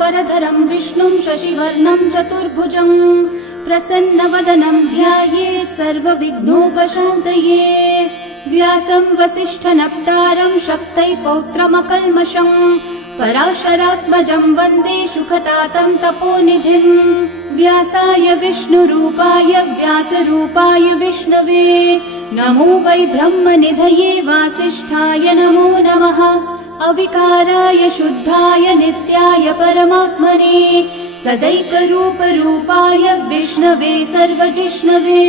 वरधरं विष्णुं शशिवर्णं चतुर्भुजं प्रसन्नवदनं ध्यायेत् सर्वविघ्नोपशान्तये। व्यासं वसिष्ठनप्तारं शक्तै पौत्रमकल्मषं पराशरात्मजं वन्दे शुकतातं तपोनिधिं। व्यासाय विष्णुरूपाय व्यासरूपाय विष्णवे नमो वै ब्रह्मनिधये वासिष्ठाय नमो नमः। अविकाराय शुद्धाय नित्याय परमात्मने सदैकरूपरूपाय विष्णवे सर्वजिष्णवे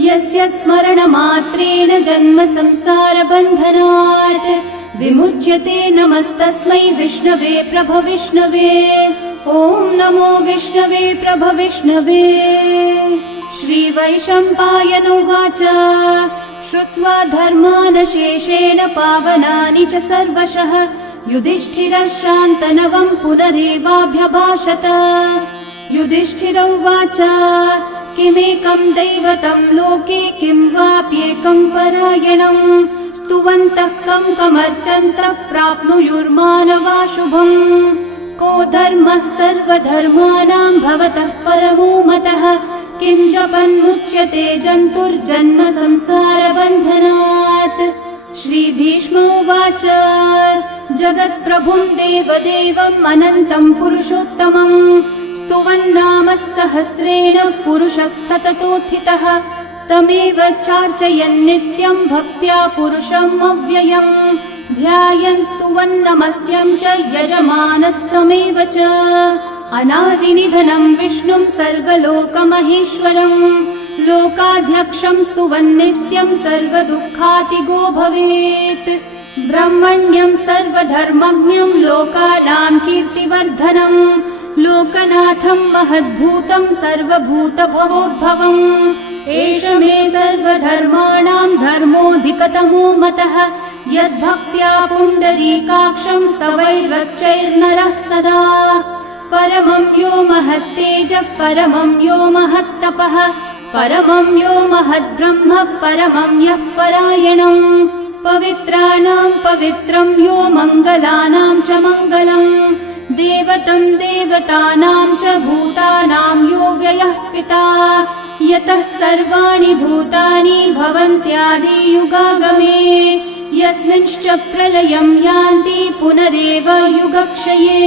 यस्य स्मरणमात्रेण जन्म संसारबन्धनात् विमुच्यते नमस्तस्मै विष्णवे प्रभविष्णवे। ॐ नमो विष्णवे प्रभविष्णवे। श्रीवैशम्पायनोवाच श्रुत्वा धर्मानशेषेण पावनानि च सर्वशः युधिष्ठिरः शान्तनवं पुनरेवाभ्यभाषत। युधिष्ठिर उवाच किमेकं दैवतं लोके किं वाप्येकं परायणं स्तुवन्तः कं कमर्चन्तः प्राप्नुयुर्मानवा शुभम्। को धर्मः सर्वधर्माणां भवतः परमो मतः किं जपन्मुच्यते जन्तुर्जन्म संसारबन्धनात्। श्रीभीष्म उवाच जगत्प्रभुं देवदेवम् अनन्तं पुरुषोत्तमं स्तुवन्नाम सहस्रेण पुरुषस्तततोत्थितः तमेव चार्चयन् नित्यं भक्त्या पुरुषम् अव्ययम् ध्यायन् स्तुवन्नमस्यं च यजमानस्तमेव च। अनादिनिधनं विष्णुं सर्वलोकमहेश्वरं लोकाध्यक्षं स्तुवन्नित्यं सर्वदुःखातिगो भवेत्। ब्रह्मण्यं सर्वधर्मज्ञं लोकानां कीर्तिवर्धनं लोकनाथं महद्भूतं सर्वभूतभवोद्भवम्। एष मे सर्वधर्माणां धर्मोऽधिकतमो मतः यद्भक्त्या पुण्डरीकाक्षं स्तवैर्रच्चैर्नरः सदा। परमं यो महत्तेजः परमं यो महत्तपः परमं यो महद्ब्रह्म परमं यः परायणम्। पवित्राणां पवित्रं यो मङ्गलानां च मङ्गलम् देवतं देवतानां च भूतानां यो व्ययः पिता यतः सर्वाणि भूतानि भवन्त्यादियुगागमे यस्मिंश्च प्रलयं यान्ति पुनरेव युगक्षये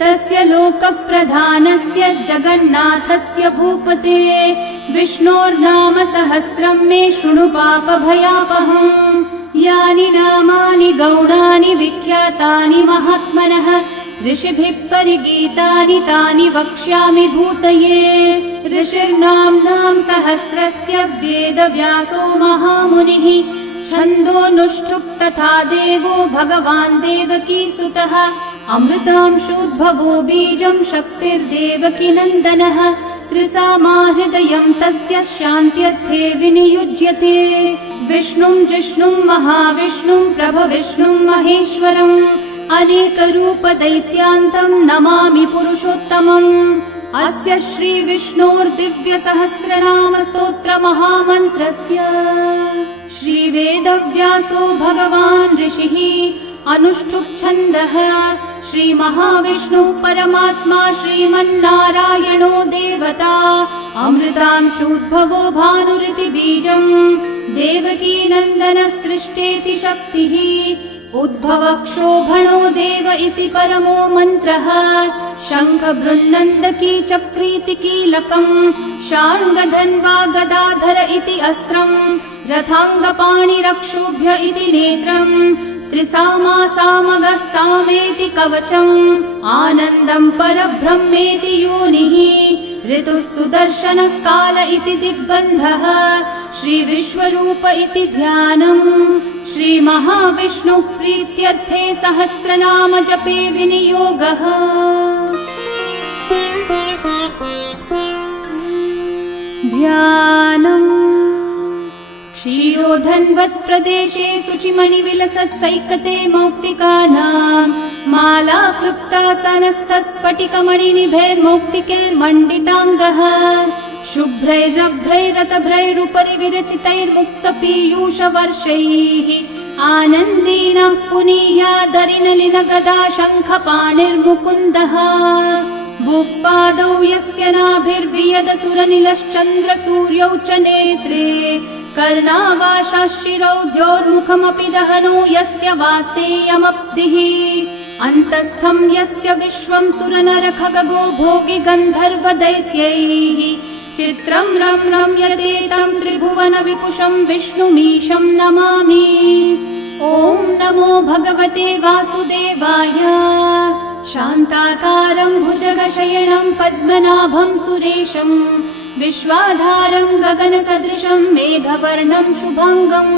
तस्य लोकप्रधानस्य जगन्नाथस्य भूपते विष्णोर्नाम सहस्रं मे शृणु पापभयापहम्। यानि नामानि गौणानि विख्यातानि महात्मनः ऋषिभिः परिगीतानि तानि वक्ष्यामि भूतये। ऋषिर्नाम्नां सहस्रस्य वेदव्यासो महामुनिः छन्दोऽनुष्ठुप् तथा देवो भगवान् देवकीसुतः अमृतांशोद्भवो बीजं शक्तिर्देवकी नन्दनः त्रिसामा हृदयं तस्य शान्त्यर्थे विनियुज्यते। विष्णुं जिष्णुं महाविष्णुं प्रभविष्णुं महेश्वरम् अनेकरूपदैत्यान्तं नमामि पुरुषोत्तमम्। अस्य श्रीविष्णोर्दिव्यसहस्रनामस्तोत्रमहामन्त्रस्य श्रीवेदव्यासो भगवान् ऋषिः अनुष्ठुप्छन्दः श्रीमहाविष्णुः परमात्मा श्रीमन्नारायणो देवता अमृतांशोद्भवो भानुरिति बीजम् देवकी नन्दनसृष्टेति शक्तिः उद्भवक्षोभणो देव इति परमो मन्त्रः शङ्खबृन्नन्दकी चक्रीति कीलकम् शार्ङ्गधन्वा गदाधर इति अस्त्रम् रथाङ्गपाणिरक्षोभ्य इति नेत्रम् त्रिसामा सामगः सामेति कवचम् आनन्दं परब्रह्मेति योनिः ऋतुः सुदर्शनः काल इति दिग्बन्धः श्रीविश्वरूप इति ध्यानम् श्रीमहाविष्णुः प्रीत्यर्थे सहस्रनाम जपे विनियोगः। ध्यानम् क्षीरोधन्वत् प्रदेशे शुचिमणिविलसत्सैकते मौक्तिकानां माला क्लृप्तासनस्थस्फटिकमणिनिभैर्मौक्तिकैर्मण्डिताङ्गः शुभ्रैरभ्रैरतभ्रैरुपरि विरचितैर्मुक्तपीयूषवर्षैः आनन्देन पुनीयादरिनलिनगदा शङ्खपाणिर्मुकुन्दः भुः पादौ यस्य नाभिर्वियदसुरनिलश्चन्द्रसूर्यौ च नेत्रे कर्णावाशाशिरौ द्योर्मुखमपि दहनो यस्य वास्तेयमब्धिः अन्तस्थं यस्य विश्वं सुरनरखगो भोगि गन्धर्वदैत्यैः चित्रं रं रम्यते तं त्रिभुवनविपुषं विष्णुमीशं नमामि। ॐ नमो भगवते वासुदेवाय। शान्ताकारं भुजगशयनं पद्मनाभं सुरेशं विश्वाधारं गगनसदृशं मेघवर्णं शुभाङ्गं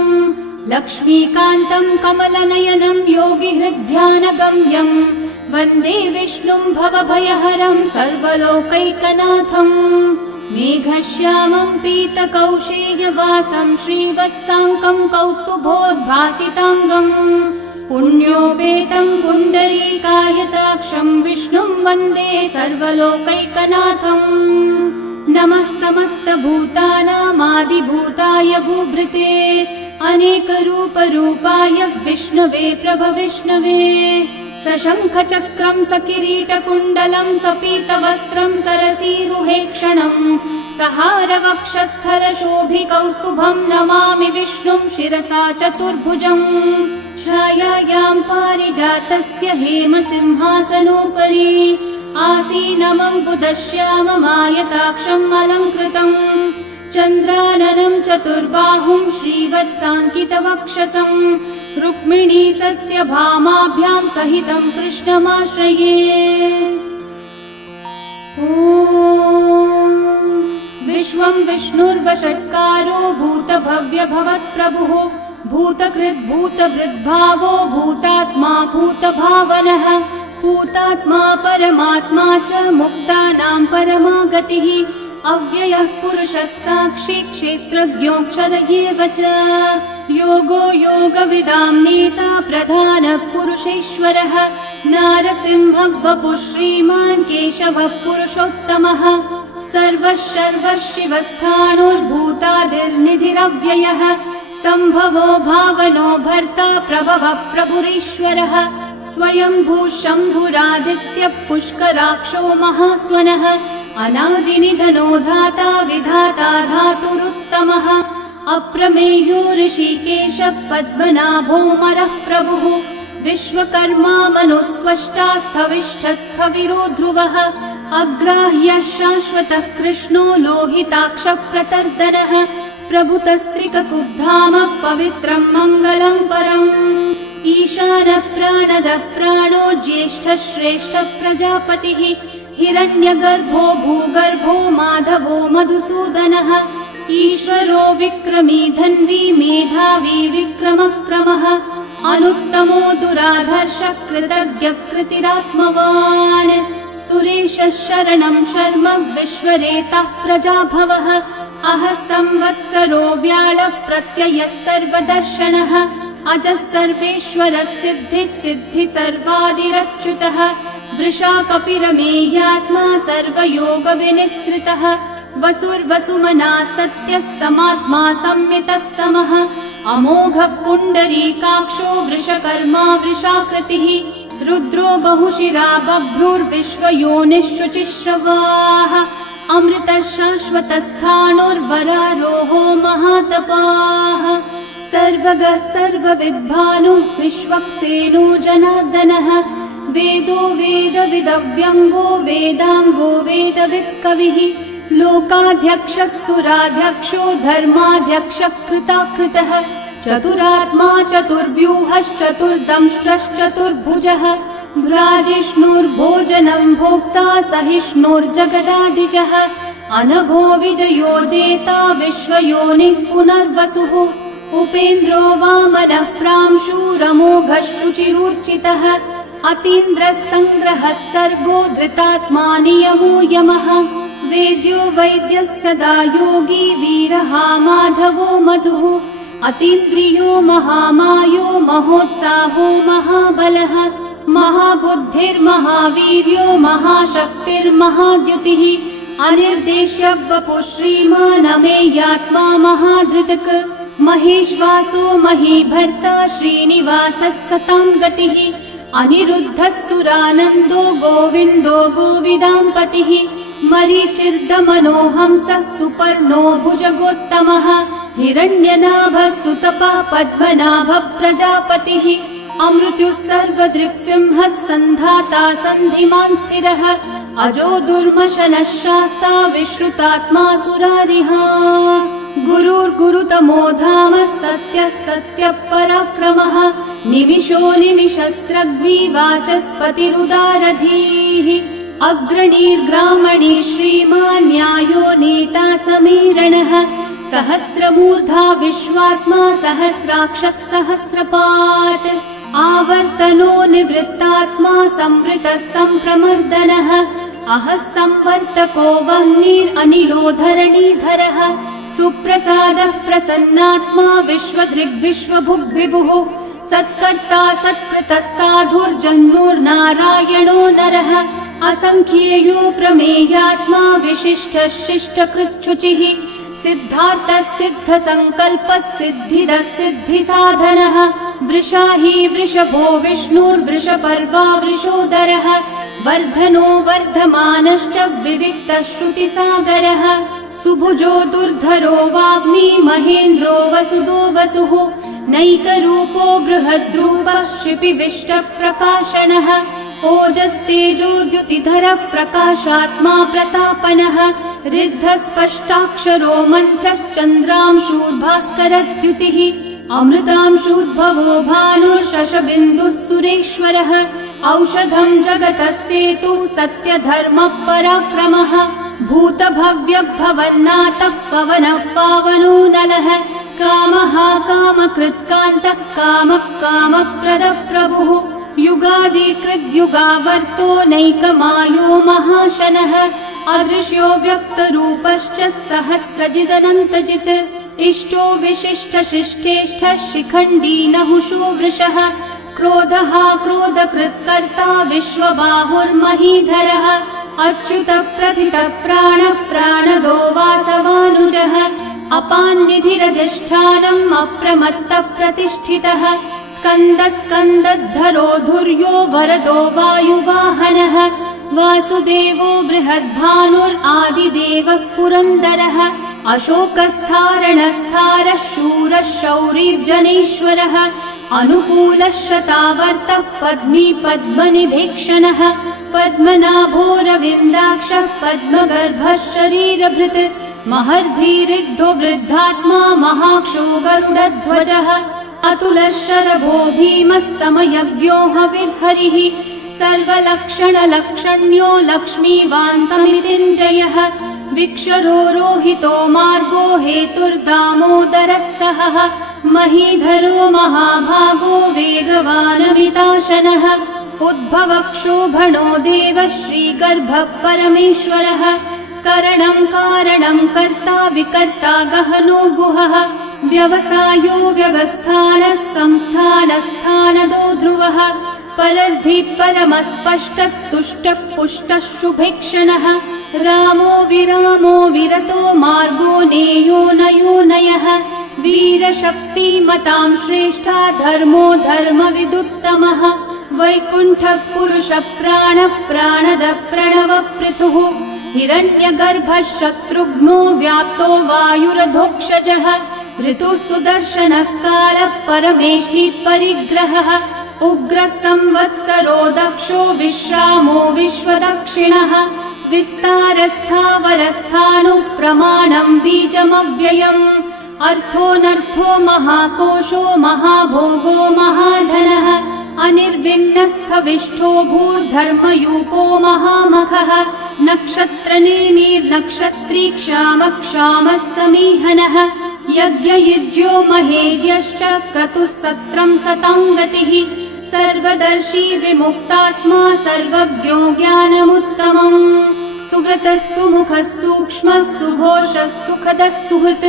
लक्ष्मीकान्तं कमलनयनं योगिहृद्ध्यानगम्यं वन्दे विष्णुं भवभयहरं सर्वलोकैकनाथम् मेघश्यामं पीतकौशेयवासं श्रीवत्साङ्कं कौस्तुभोद्भासिताङ्गं पुण्योपेतं पुण्डरीकायताक्षं विष्णुं वन्दे सर्वलोकैकनाथम् नमः समस्तभूतानामादिभूताय भूभृते अनेकरूपरूपाय विष्णवे प्रभविष्णवे सशङ्खचक्रं सकिरीटकुण्डलं सपीतवस्त्रं सरसीरुहेक्षणं सहारवक्षस्थलशोभिकौस्तुभं नमामि विष्णुं शिरसा चतुर्भुजम् छायायां पारिजातस्य हेमसिंहासनोपरि आसीनमम्बुदश्याममायताक्षम् अलङ्कृतम् चन्द्राननं चतुर्बाहुं श्रीवत्साङ्कितवक्षसं रुक्मिणी सत्यभामाभ्यां सहितं कृष्णमाश्रये। ॐ विश्वं विष्णुर्वषट्कारो भूतभव्यभवत्प्रभुः भूतकृद्भूतभृद्भावो भूतात्मा भूतभावनः भूतात्मा परमात्मा च मुक्तानां परमागतिः अव्ययः पुरुषः साक्षी क्षेत्रज्ञोऽक्षर एव च योगो योगविदां नेता प्रधानः पुरुषेश्वरः नारसिंहः वपुः श्रीमान् केशवः पुरुषोत्तमः सर्वः शर्वः शिवस्थाणोर्भूतादिर्निधिरव्ययः सम्भवो भावनो भर्ता प्रभवः प्रभुरीश्वरः स्वयंभू शम्भुरादित्यः पुष्कराक्षो महास्वनः अनादिनिधनो धाता विधाता धातुरुत्तमः अप्रमेयो ऋषिकेशः पद्मनाभोऽमरः प्रभुः विश्वकर्मा मनुस्त्वष्टा स्थविष्ठस्थविरो ध्रुवः अग्राह्यः शाश्वतः कृष्णो लोहिताक्षः प्रतर्दनः प्रभुतस्त्रिककुब्धाम पवित्रं मङ्गलं परम् ईशानः प्राणदः प्राणो ज्येष्ठः श्रेष्ठः प्रजापतिः हिरण्यगर्भो भूगर्भो माधवो मधुसूदनः ईश्वरो विक्रमी धन्वी मेधावी विक्रमक्रमः अनुत्तमो दुराधर्षः कृतज्ञः कृतिरात्मवान् सुरेशः शरणं शर्म विश्वरेतः प्रजाभवः अहः संवत्सरो व्याळः प्रत्ययः सर्वदर्शनः अजः सर्वेश्वरः सिद्धिः सिद्धि सर्वादिरच्युतः वृषा कपिरमेयात्मा सर्वयोगविनिःसृतः वसुर्वसुमना सत्यः समात्मा संवितः समः अमोघः पुण्डरीकाक्षो वृषकर्मा वृषाकृतिः रुद्रो बहुशिरा बभ्रुर्विश्वयोनिःशुचिश्रवाः अमृतः शाश्वतस्थाणुर्वरारोहो महातपाः सर्वगः सर्वविद्भानुः विश्वक्सेनो जनार्दनः वेदो वेदविदव्यङ्गो वेदाङ्गो वेदवित्कविः लोकाध्यक्षः सुराध्यक्षो धर्माध्यक्षः कृताकृतः चतुरात्मा चतुर्व्यूहश्चतुर्दंष्ट्रश्चतुर्भुजः भ्राजिष्णुर्भोजनं भोक्ता सहिष्णुर्जगदादिजः अनघो विजयो जेता विश्वयोनिः पुनर्वसुः उपेन्द्रो वामनः प्रांशुरमोघः शुचिरूर्चितः अतीन्द्रः सङ्ग्रहः सर्गो धृतात्मा नियमो यमः वेद्यो वैद्यः सदा योगी वीरः माधवो मधुः अतीन्द्रियो महामायो महोत्साहो महाबलः महाबुद्धिर्महावीर्यो महाशक्तिर्महाद्युतिः अनिर्देश्य वपुः श्रीमान् अमेयात्मा महाधृतक् महेश्वासो महीभर्ता श्रीनिवासः सतां गतिः अनिरुद्धः सुरानन्दो गोविन्दो गोविदाम्पतिः मरीचिर्दमनोहंसः सुपर्णो भुजगोत्तमः हिरण्यनाभः सुतपः पद्मनाभः प्रजापतिः अमृत्युः सर्वदृक्सिंहः सन्धाता सन्धिमान् स्थिरः अजो दुर्मशनः शास्ता विश्रुतात्मा सुरारिः गुरुर्गुरुतमो धामः सत्यः सत्यः पराक्रमः निमिषो निमिषस्रग्वी वाचस्पतिरुदारधीः अग्रणीर्ग्रामणी श्रीमान् न्यायो नेता समीरणः सहस्रमूर्धा विश्वात्मा सहस्राक्षः सहस्रपात् आवर्तनो निवृत्तात्मा संवृतः सम्प्रमर्दनः अहः संवर्तको वह्निरनिलो धरणीधरः सुप्रसादः प्रसन्नात्मा विश्वदृग्विश्वभुग्विभुः सत्कर्ता सत्कृतः साधुर्जन्मुर्नारायणो नरः असंख्येयो प्रमेयात्मा विशिष्टः शिष्टकृच्छुचिः सिद्धार्थः सिद्धसङ्कल्पः सिद्धिदः सिद्धिसाधनः वृषाही वृषभो विष्णुर्वृषपर्वा वृषोदरः वर्धनो वर्धमानश्च विविक्तः श्रुतिसागरः सुभुजो दुर्धरो वाग्मी महेन्द्रो वसुदो वसुः नैकरूपो बृहद्रूपः शिपिविष्टप्रकाशनः ओजस्तेजोद्युतिधरः प्रकाशात्मा प्रतापनः ऋद्धस्पष्टाक्षरो मन्त्रश्चन्द्रांशूर्भास्करद्युतिः अमृतांशूद्भवो भानुर्शशबिन्दुः सुरेश्वरः औषधं जगतः सेतुः सत्यधर्मः पराक्रमः भूतभव्यभवन्नाथः पवनः पावनो नलः कामः कामकृत्कान्तः कामः कामप्रदः प्रभुः युगादिकृद्युगावर्तो नैकमायो महाशनः अदृश्यो व्यक्तरूपश्च सहस्रजिदनन्तजित् इष्टो विशिष्टशिष्टेष्ठः शिखण्डी नहुषो वृषः क्रोधः क्रोधकृत्कर्ता विश्वबाहुर्महीधरः अच्युतः प्रथितः प्राणः प्राणदो वासवानुजः अपान्निधिरधिष्ठानम् अप्रमत्तः प्रतिष्ठितः स्कन्दस्कन्दद्धरो धुर्यो वरदो वायुवाहनः वासुदेवो बृहद्भानुरादिदेवः पुरन्दरः अशोकस्थारणस्थारः शूरः शौरिर्जनेश्वरः अनुकूलः शतावर्तः पद्मी पद्मनिभीक्षणः पद्मनाभोरविन्दाक्षः पद्मगर्भः शरीरभृत् महर्धिरिग्धो वृद्धात्मा महाक्षो गरुडध्वजः अतुलः शरभो भीमः समयज्ञो हविर्हरिः सर्वलक्षणलक्षण्यो लक्ष्मीवान् समितिञ्जयः विक्षरो रोहितो मार्गो हेतुर्दामोदरः सहः महीधरो महाभागो वेगवानमिताशनः उद्भवक्षोभणो देवः श्रीगर्भः परमेश्वरः करणं कारणं कर्ता विकर्ता गहनो गुहः व्यवसायो व्यवस्थानः संस्थानस्थानदो ध्रुवः परर्धि परमस्पष्टः तुष्टः पुष्टः शुभेक्षणः रामो विरामो विरतो मार्गो नेयो नयो नयः वीरशक्तिमतां श्रेष्ठा धर्मो धर्मविदुत्तमः वैकुण्ठः पुरुषः प्राणः प्राणदः प्रणवपृथुः हिरण्यगर्भः शत्रुघ्नो व्याप्तो वायुरधोक्षजः ऋतुः सुदर्शनः कालः परमेष्ठिः परिग्रहः उग्रः संवत्सरो दक्षो विश्रामो विश्वदक्षिणः विस्तारस्थावरस्थाणुः प्रमाणं बीजमव्ययम् अर्थोऽनर्थो महाकोशो महाभोगो महाधनः अनिर्विण्णस्थविष्ठो भूर्धर्मयूपो महामखः नक्षत्रनेमिर्नक्षत्री क्षामः समीहनः यज्ञयुज्यो महेज्यश्च क्रतुः सत्रं सताङ्गतिः सर्वदर्शी विमुक्तात्मा सर्वज्ञो ज्ञानमुत्तमम् सुव्रतः सुमुखः सूक्ष्मः सुघोषः सुखदः सुहृत्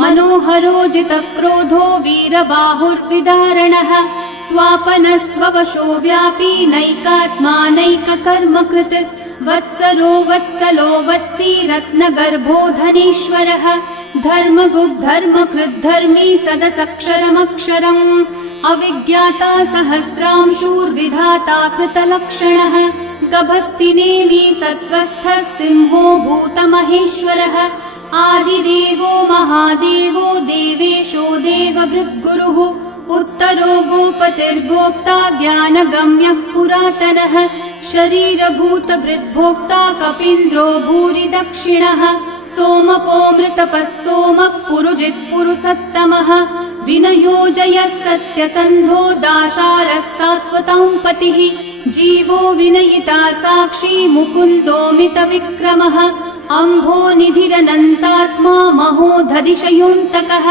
मनोहरो जितक्रोधो वीरबाहुर्विदारणः स्वापनः स्ववशो व्यापी नैकात्मा नैककर्मकृत् वत्सरो वत्सलो वत्सी रत्नगर्भो धनेश्वरः धर्मकृद्धर्मी सदसक्षरमक्षरम् अविज्ञाता सहस्रांशूर्विधाता कृतलक्षणः गभस्तिनेमि सत्त्वस्थः सिंहो भूतमहेश्वरः आदिदेवो महादेवो देवेशो देवभृद्गुरुः उत्तरो गोपतिर्गोप्ता ज्ञानगम्यः पुरातनः शरीरभूतभृद्भोक्ता कपीन्द्रो भूरि दक्षिणः सोमपोऽमृतपः सोमः पुरुजित्पुरुसत्तमः विनयोजयः सत्यसन्धो दाशारः सात्वतां पतिः जीवो विनयिता साक्षी मुकुन्दोऽमितविक्रमः अम्भो निधिरनन्तात्मा महोदधिशयोऽन्तकः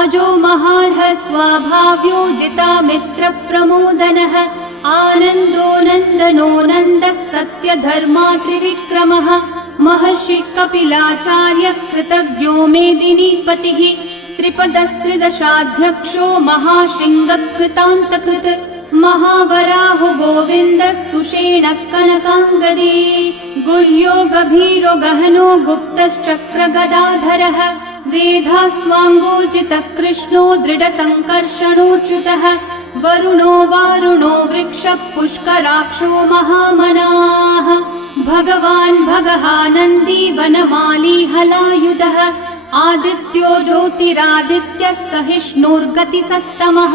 अजो महार्हः स्वाभाव्यो जितामित्रप्रमोदनः आनन्दो नन्दनो नन्दः सत्यधर्मात्रिविक्रमः महर्षि कपिलाचार्य कृतज्ञो मेदिनीपतिः त्रिपदस्त्रिदशाध्यक्षो महाशृङ्गकृतान्तकृत् महावराहो गोविन्दः सुषेणः कनकाङ्गदी गुह्यो गभीरो गहनो गुप्तश्चक्रगदाधरः वेधास्वाङ्गोचितः कृष्णो दृढसङ्कर्षणोच्युतः वरुणो वारुणो वृक्षः पुष्कराक्षो महामनाः भगवान् भगहानन्दी वनमाली हलायुधः आदित्यो ज्योतिरादित्यः सहिष्णुर्गतिसत्तमः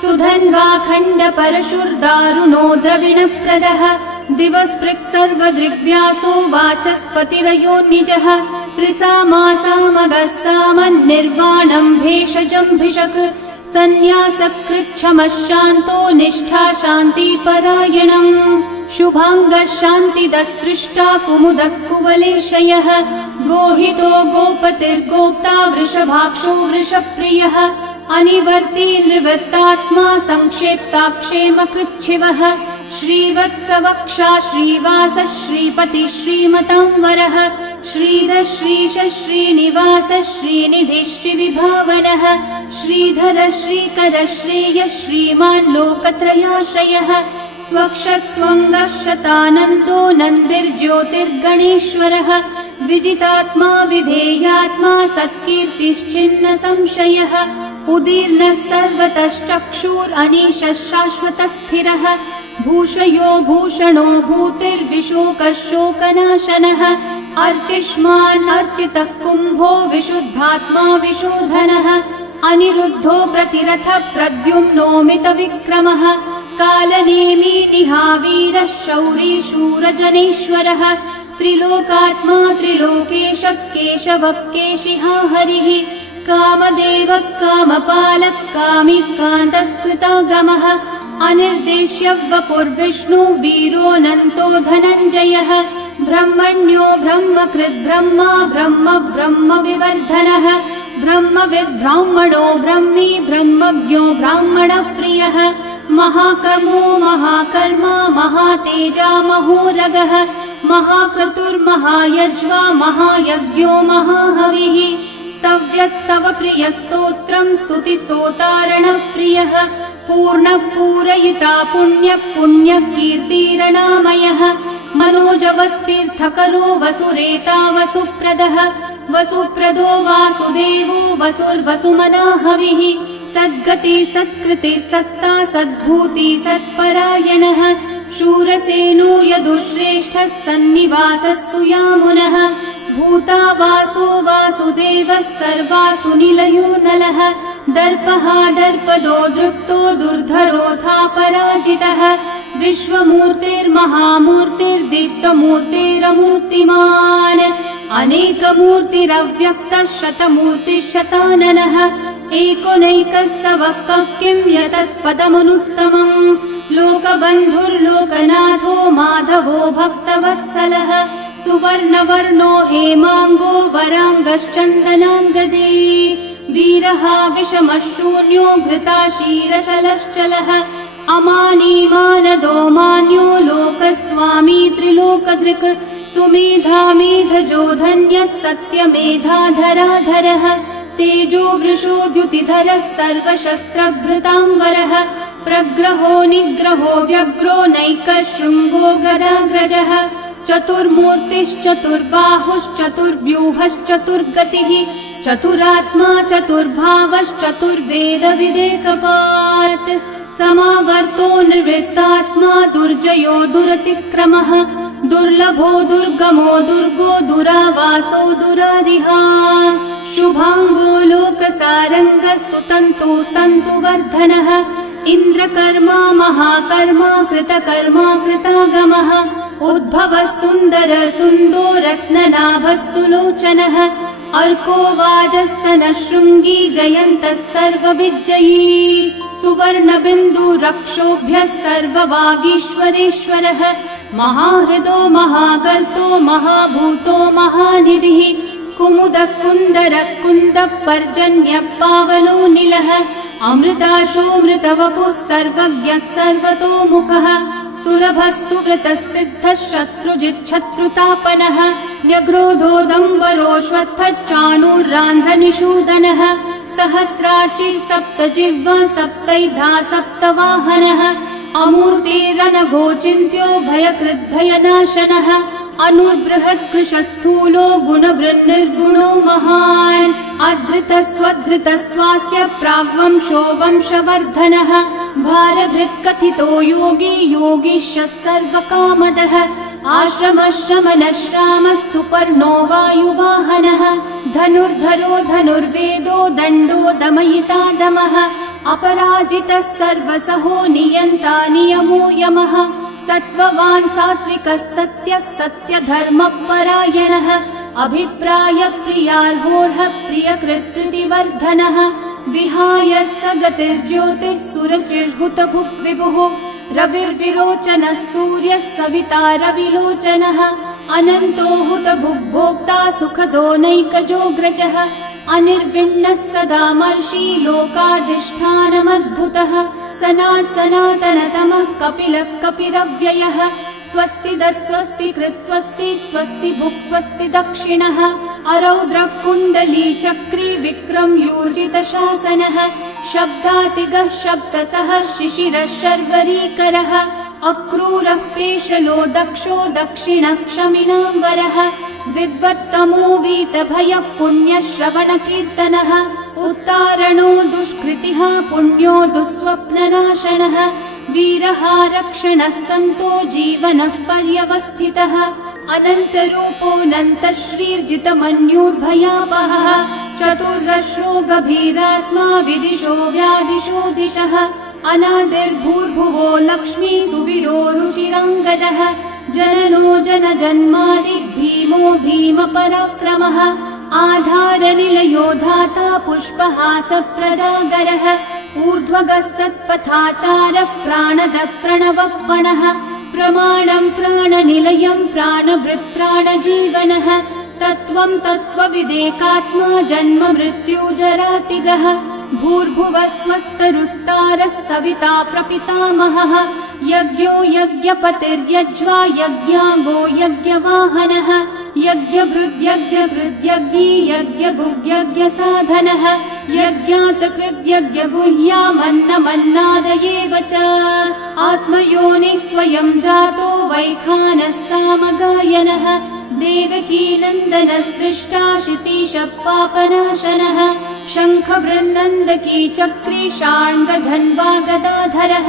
सुधन्वा खण्डपरशुर्दारुणो द्रविणप्रदः दिवस्पृक् सर्वदृग्व्यासो वाचस्पतिरयोनिजः त्रिसामासामगः सामन्निर्वाणम् भेषजम्भिषक् सन्न्यासकृच्छमः शान्तो निष्ठा शान्तिपरायणम् शुभाङ्गः शान्तिदः सृष्टा कुमुदः कुवलेशयः गोहितो गोपतिर्गोप्ता वृषभाक्षो वृषप्रियः अनिवर्ती निवृत्तात्मा संक्षेप्ताक्षेमकृच्छिवः श्रीवत्सवक्षा श्रीवासः श्रीपतिः श्रीमतांवरः श्रीधः श्रीशः श्रीनिवासः श्रीनिधिः श्रीविभावनः श्रीधरः श्रीकरः श्रेयः श्रीमान् लोकत्रयाश्रयः स्वक्षः स्वङ्गः शतानन्दो नन्दिर्ज्योतिर्गणेश्वरः विजितात्मा विधेयात्मा सत्कीर्तिश्चिन्न संशयः उदीर्णः सर्वतश्चक्षुरनीशः शाश्वतस्थिरः भूषयो भूषणो भूतिर्विशोकः शोकनाशनः अर्चिष्मान् अर्चितः कुम्भो विशुद्धात्मा विशोधनः अनिरुद्धो प्रतिरथ प्रद्युम्नोमितविक्रमः कालनेमी निहावीरः शौरी शूरजनेश्वरः त्रिलोकात्मा त्रिलोकेशः केशवः केशिहा हरिः कामदेवः कामपालः कामिकान्तः कृतागमः अनिर्देश्य वपुर्विष्णु वीरोऽनन्तो धनञ्जयः ब्रह्मण्यो ब्रह्मकृद् ब्रह्मा ब्रह्म ब्रह्मविवर्धनः ब्रह्मविद् ब्राह्मणो ब्रह्मी ब्रह्मज्ञो ब्राह्मणप्रियः महाकर्मो महाकर्मा महातेजा महोरगः महाक्रतुर्महायज्वा महायज्ञो महाहविः स्तव्यस्तव प्रियस्तोत्रम् स्तुतिस्तोतारणप्रियः पूर्णपूरयिता पुण्यकीर्तिरणामयः मनोजवस्तीर्थकरो वसुरेता वसुप्रदः वसुप्रदो वासुदेवो वसुर्वसुमनाहविः सद्गति सत्कृति सत्ता सद्भूति सत्परायणः शूरसेनो यदुश्रेष्ठः सन्निवासः सुयामुनः भूता वासो वासुदेवः सर्वासु निलयो नलः दर्पः दर्पदो दृप्तो दुर्धरोऽथा पराजितः विश्वमूर्तिर्महामूर्तिर्दीप्तमूर्तिरमूर्तिमान् अनेकमूर्तिरव्यक्तः शतमूर्तिः शताननः एकोनैकः स वः किं यतत्पदमनुत्तमम् लोकबन्धुर्लोकनाथो माधवो भक्तवत्सलः सुवर्णवर्णो हेमाङ्गो वराङ्गश्चन्दनाङ्गदे वीरः विषमः शून्यो घृताशीरशलश्चलः अमानीमानदो मान्यो लोकस्वामी त्रिलोकधृक् सुमेधा मेधजो धन्यः सत्यमेधाधराधरः तेजो वृषो द्युतिधरः सर्वशस्त्रभृतांवरः प्रग्रहो निग्रहो व्यग्रो नैकः शृङ्गो गदाग्रजः चतुर्मूर्तिश्चतुर्बाहुश्चतुर्व्यूहश्चतुर्गतिः चतुरात्मा चतुर्भावश्चतुर्वेदविदेकपात् समावर्तो निर्वृत्तात्मा दुर्जयो दुरतिक्रमः दुर्लभो दुर्गमो दुर्गो दुरावासो दुरारिहा शुभांगो लोकसारंगः सुतन्तुस्तन्तुवर्धनः इन्द्रकर्मा महाकर्मा कृतकर्मा कृतागमः उद्भवः सुन्दर सुन्दो रत्ननाभः सुलोचनः अर्को वाजस्सनः शृङ्गी जयन्तः सर्वविजयी सुवर्णबिन्दुरक्षोभ्यः सर्ववागीश्वरेश्वरः महाहृदो महागर्तो महाभूतो महानिधिः कुमुदकुन्दरः कुन्दपर्जन्यः पावनो निलः अमृताशोऽमृतवपुः सर्वज्ञः सर्वतोमुखः सुलभः सुव्रतः सिद्धः शत्रुजिच्छत्रुतापनः न्यग्रोधोदम्बरोऽश्वत्थश्चाणूरान्ध्रनिषूदनः सहस्रार्चिः सप्तजिह्वा सप्तैधा सप्तवाहनः अमूर्तिरनघोचिन्त्यो भयकृद्भयनाशनः अनुर्बृहत्कृशस्थूलो गुणभृन्निर्गुणो महान् अधृतस्वधृतस्वास्य प्राग्वंशो वंशवर्धनः भारभृत्कथितो योगी योगीशः सर्वकामदः आश्रमश्रमणः श्रामः सुपर्णो वायुवाहनः धनुर्धरो धनुर्वेदो दण्डो दमयिता दमः अपराजितः सर्वसहो नियन्ता नियमो यमः सत्त्ववान् सात्विकः सत्यः सत्यधर्मपरायणः अभिप्रायप्रियार्होर्हः प्रियकृत्प्रीतिवर्धनः विहाय स गतिर्ज्योतिः सुरचिर्हुतभुक्विभुः रविर्विरोचनः सूर्यः सविता रविलोचनः अनन्तो हुतभुग्भोक्ता सुखदो नैकजोऽग्रजः अनिर्विण्णः सदा मर्षि लोकाधिष्ठानमद्भुतः सनात् सनातनतमः कपिलः कपिरव्ययः स्वस्तिदः स्वस्तिकृत् स्वस्ति स्वस्ति भुक् स्वस्ति दक्षिणः अरौद्रः कुण्डली चक्री विक्रमयूर्जितशासनः शब्दातिगः शब्दसः शिशिरः शर्वरीकरः अक्रूरः पेशलो दक्षो दक्षिणः क्षमिनाम्बरः विद्वत्तमो वीतभयः पुण्यश्रवणकीर्तनः उत्तारणो दुष्कृतिः पुण्यो दुःस्वप्ननाशनः वीरः रक्षणः सन्तो जीवनः पर्यवस्थितः अनन्तरूपोऽनन्तः श्रीर्जितमन्युर्भयापहः चतुर्रश्रो गभीरात्मा विदिशो व्यादिशो दिशः अनादिर्भूर्भुवो लक्ष्मी सुवीरो रुचिराङ्गदः जननो जनजन्मादि भीमो भीमपराक्रमः आधारनिलयो धाता पुष्पहासः प्रजागरः ऊर्ध्वगः सत्पथाचारः प्राणदः प्रणवप्पणः प्रमाणं प्राणनिलयं प्राणभृत् प्राणजीवनः तत्त्वं तत्त्वविदेकात्मा जन्म मृत्युजरातिगः भूर्भुवः स्वस्तरुस्तारः सविता प्रपितामहः यज्ञो यज्ञपतिर्यज्वा यज्ञाङ्गो यज्ञवाहनः यज्ञभृद्यज्ञकृद्यज्ञी यज्ञभुग्यज्ञसाधनः यज्ञातकृद्यज्ञगुह्यामन्नमन्नादयेव च आत्मयोनिः स्वयं जातो वैखानः सामगायनः देवकीनन्दनः सृष्टा शितीशः पापनाशनः शङ्खवृन्नन्दकी चक्री शार्ङ्गधन्वा गदाधरः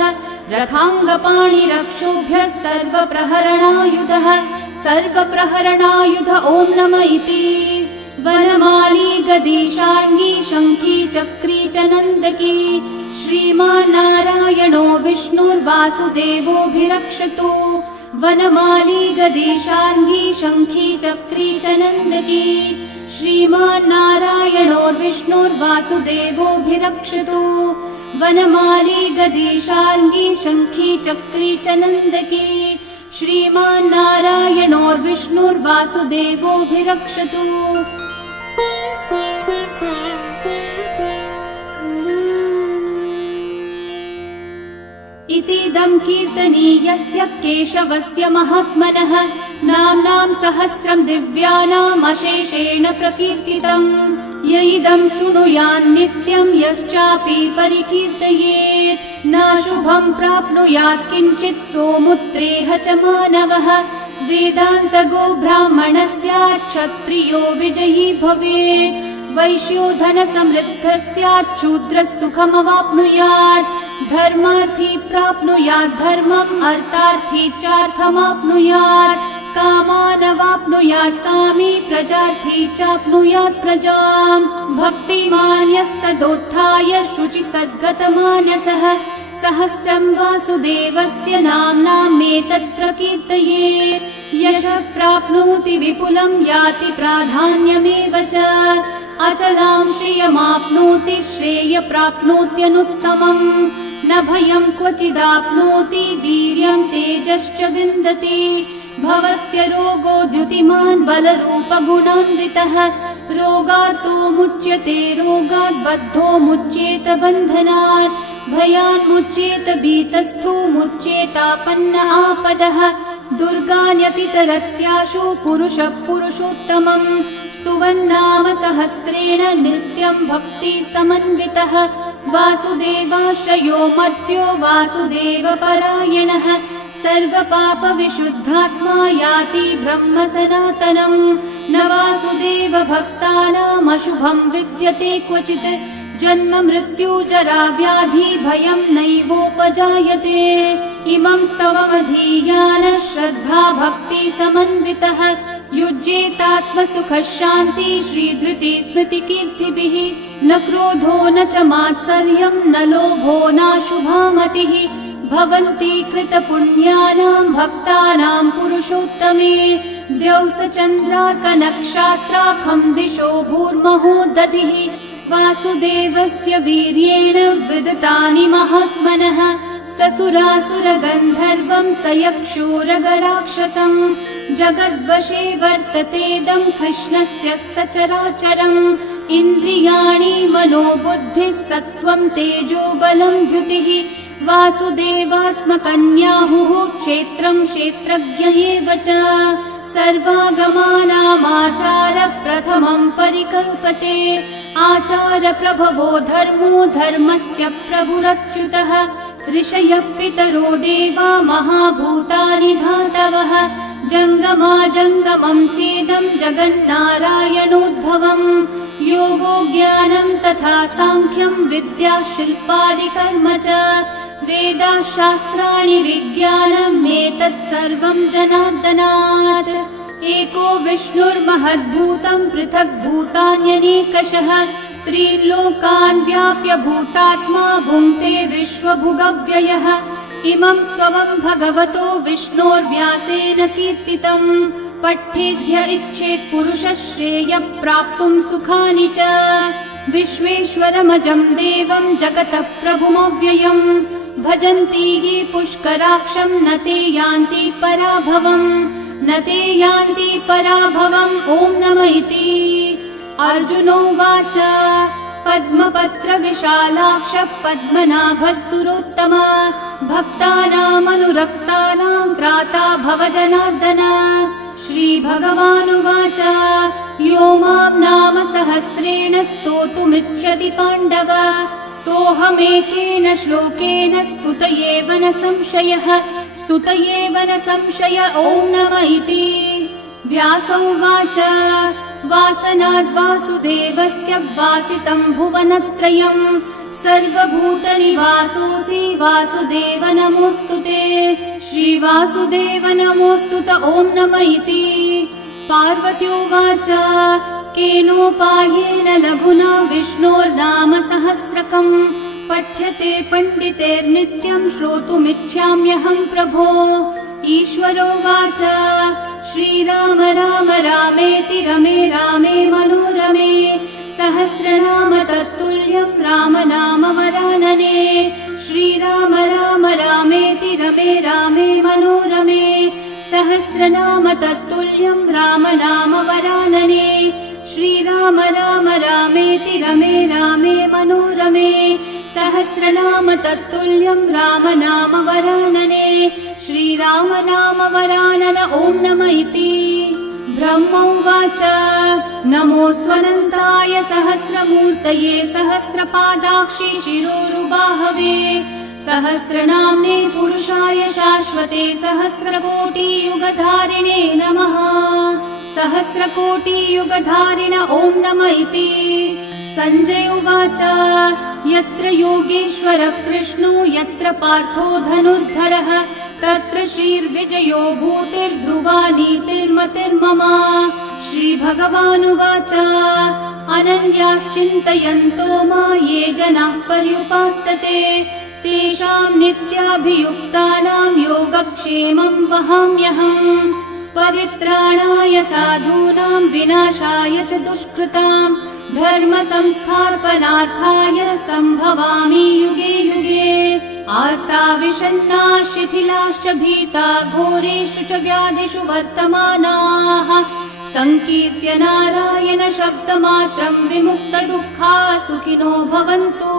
रथाङ्गपाणिरक्षोभ्यः सर्वप्रहरणायुधः सर्वप्रहरणायुध ॐ नम इति वनमाली गदी शार्ङ्गी शङ्खी चक्री च नन्दकी श्रीमान्नारायणो विष्णुर्वासुदेवोऽभिरक्षतु वनमाली गदी शार्ङ्गी शङ्खी चक्री च नन्दकी श्रीमान्नारायणो विष्णुर्वासुदेवोऽभिरक्षतु वनमाली गदी शार्ङ्गी शङ्खी चक्री च नन्दकी श्रीमान्नारायणो विष्णुर्वासुदेवोऽभिरक्षतु इतीदं कीर्तनीयस्य केशवस्य महात्मनः नाम्नां सहस्रं दिव्यानामशेषेण प्रकीर्तितम् य इदं शृणुयान्नित्यं यश्चापि परिकीर्तयेत् न शुभं प्राप्नुयात् किञ्चित् सोमुत्रेह च मानवः वेदान्तगो ब्राह्मणः स्यात् क्षत्रियो विजयी भवेत् वैश्यो धनसमृद्धः स्यात् शूद्रः सुखमवाप्नुयात् धर्मार्थी प्राप्नुयात् धर्मम् अर्थार्थी चार्थमाप्नुयात् कामानवाप्नुयात् कामी प्रजार्थी चाप्नुयात् प्रजाम् भक्तिमान् यः सदोत्थाय शुचिस्तद्गतमानसः सहस्रं वासुदेवस्य नाम्नामेतत् प्रकीर्तयेत् यशः प्राप्नोति विपुलं याति प्राधान्यमेव च अचलां श्रियमाप्नोति श्रेय प्राप्नोत्यनुत्तमम् न भयं क्वचिदाप्नोति वीर्यं तेजश्च विन्दति भवत्यरोगो द्युतिमान् बलरूपगुणान्वितः रोगार्तो मुच्यते रोगात् बद्धो मुच्येत बन्धनात् भयान् मुच्येत भीतस्थो मुच्येतापन्न आपदः दुर्गान्यतितरत्याशु पुरुषः पुरुषोत्तमम् स्तुवन्नाम सहस्रेण नित्यं भक्ति समन्वितः वासुदेवाश्रयो मर्त्यो वासुदेवपरायणः सर्वपापविशुद्धात्मा याति ब्रह्म सनातनम् न वासुदेव भक्तानामशुभं विद्यते क्वचित् जन्म मृत्यु जरा व्याधि भयं नैवोपजायते इमं स्तवमधीयानः श्रद्धा भक्ति समन्वितः युज्येतात्मसुखः शान्ति श्रीधृति स्मृतिकीर्तिभिः न क्रोधो न च मात्सर्यं न लोभो नाशुभामतिः भवन्ति कृतपुण्यानां भक्तानां पुरुषोत्तमे द्यौसचन्द्रार्कनक्षत्राखं दिशो भूर्महो दधिः वासुदेवस्य वीर्येण विदतानि महात्मनः ससुरासुरगन्धर्वं स यक्षोरगराक्षसं जगद्वशे वर्ततेदं कृष्णस्य सचराचरम् इन्द्रियाणि मनोबुद्धिः सत्त्वं तेजो बलं द्युतिः वासुदेवात्मकन्याहुः क्षेत्रं क्षेत्रज्ञ एव च सर्वागमानामाचार प्रथमं परिकल्पते आचार प्रभवो धर्मो धर्मस्य प्रभुरच्युतः ऋषयः पितरो देवा महाभूतानि धातवः जङ्गमाजङ्गमं चेदं जगन्नारायणोद्भवम् योगो ज्ञानं तथा साङ्ख्यं विद्या शिल्पादिकर्म च वेदाशास्त्राणि विज्ञानम् एतत् सर्वं जनार्दनात् एको विष्णुर्महद्भूतं पृथक् भूतान्यनेकशः त्रीन् लोकान् व्याप्य भूतात्मा भुङ्क्ते विश्वभुगव्ययः इमं स्तवं भगवतो विष्णोर्व्यासेन कीर्तितम् पठ्येद्य इच्छेत् पुरुषः श्रेय प्राप्तुं सुखानि च विश्वेश्वरमजं देवं जगतः प्रभुमव्ययम् भजन्ति ये पुष्कराक्षं न ते यान्ति पराभवम् न ते यान्ति पराभवम् ॐ नमः इति अर्जुनोवाच पद्मपत्रविशालाक्ष पद्मनाभः सुरोत्तम भक्तानामनुरक्तानां त्राता भव जनार्दन श्रीभगवानुवाच यो मां नाम सहस्रेण स्तोतुमिच्छति पाण्डव सोऽहमेकेन श्लोकेन स्तुत एव न संशयः स्तुत एव न संशय ॐ नमः इति व्यास उवाच वासनाद् वासुदेवस्य वासितं भुवनत्रयम् सर्वभूतनिवासोऽसि वासुदेव नमोऽस्तु ते श्रीवासुदेव नमोऽस्तु ॐ नमः इति पार्वत्योवाच केनोपायेन लघुना विष्णोर्नाम सहस्रकम् पठ्यते पण्डितेर्नित्यं श्रोतुमिच्छाम्यहं प्रभो ईश्वरोवाच श्रीराम राम रामेति रमे रामे मनोरमे सहस्रनाम तत्तुल्यं राम नाम वरानने श्रीराम राम रामेति रमे रामे मनोरमे सहस्रनाम तत्तुल्यं राम नाम वरानने श्रीराम राम रामेति रमे रामे मनोरमे सहस्रनाम तत्तुल्यं राम नाम वरानने श्रीराम नाम वरानन ॐ नमः इति ब्रह्मोवाच नमोऽस्त्वनन्ताय सहस्रमूर्तये सहस्रपादाक्षि शिरोरुबाहवे सहस्रनाम्ने पुरुषाय शाश्वते सहस्रकोटियुगधारिणे नमः। सहस्रकोटियुगधारिण ॐ नम इति। सञ्जय उवाच यत्र योगेश्वर कृष्णो यत्र पार्थो धनुर्धरः तत्र श्रीर्विजयो भूतिर्ध्रुवा नीतिर्मतिर्मम। श्रीभगवानुवाच अनन्याश्चिन्तयन्तो मा ये जनाः पर्युपासते तेषां नित्याभियुक्तानां योगक्षेमं वहाम्यहम्। परित्राणाय साधूनां विनाशाय च दुष्कृतां धर्म संस्थापनार्थाय सम्भवामि युगे युगे। आर्ता विषण्णा शिथिलाश्च भीता घोरेषु च व्याधिषु वर्तमानाः संकीर्त्य नारायण शब्दमात्रं विमुक्तदुःखा सुखिनो भवन्तु।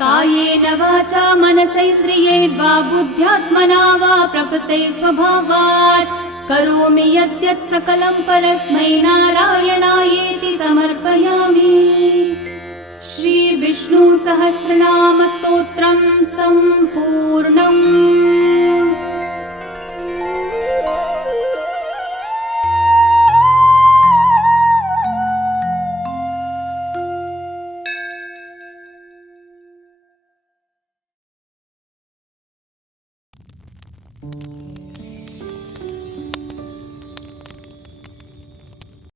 कायेन वाचा मनसैन्द्रियैर्वा बुद्ध्यात्मना वा प्रकृते स्वभावात् करोमि यद्यत् सकलं परस्मै नारायणायेति समर्पयामि। श्रीविष्णु सहस्रनाम स्तोत्रं सम्पूर्णम्।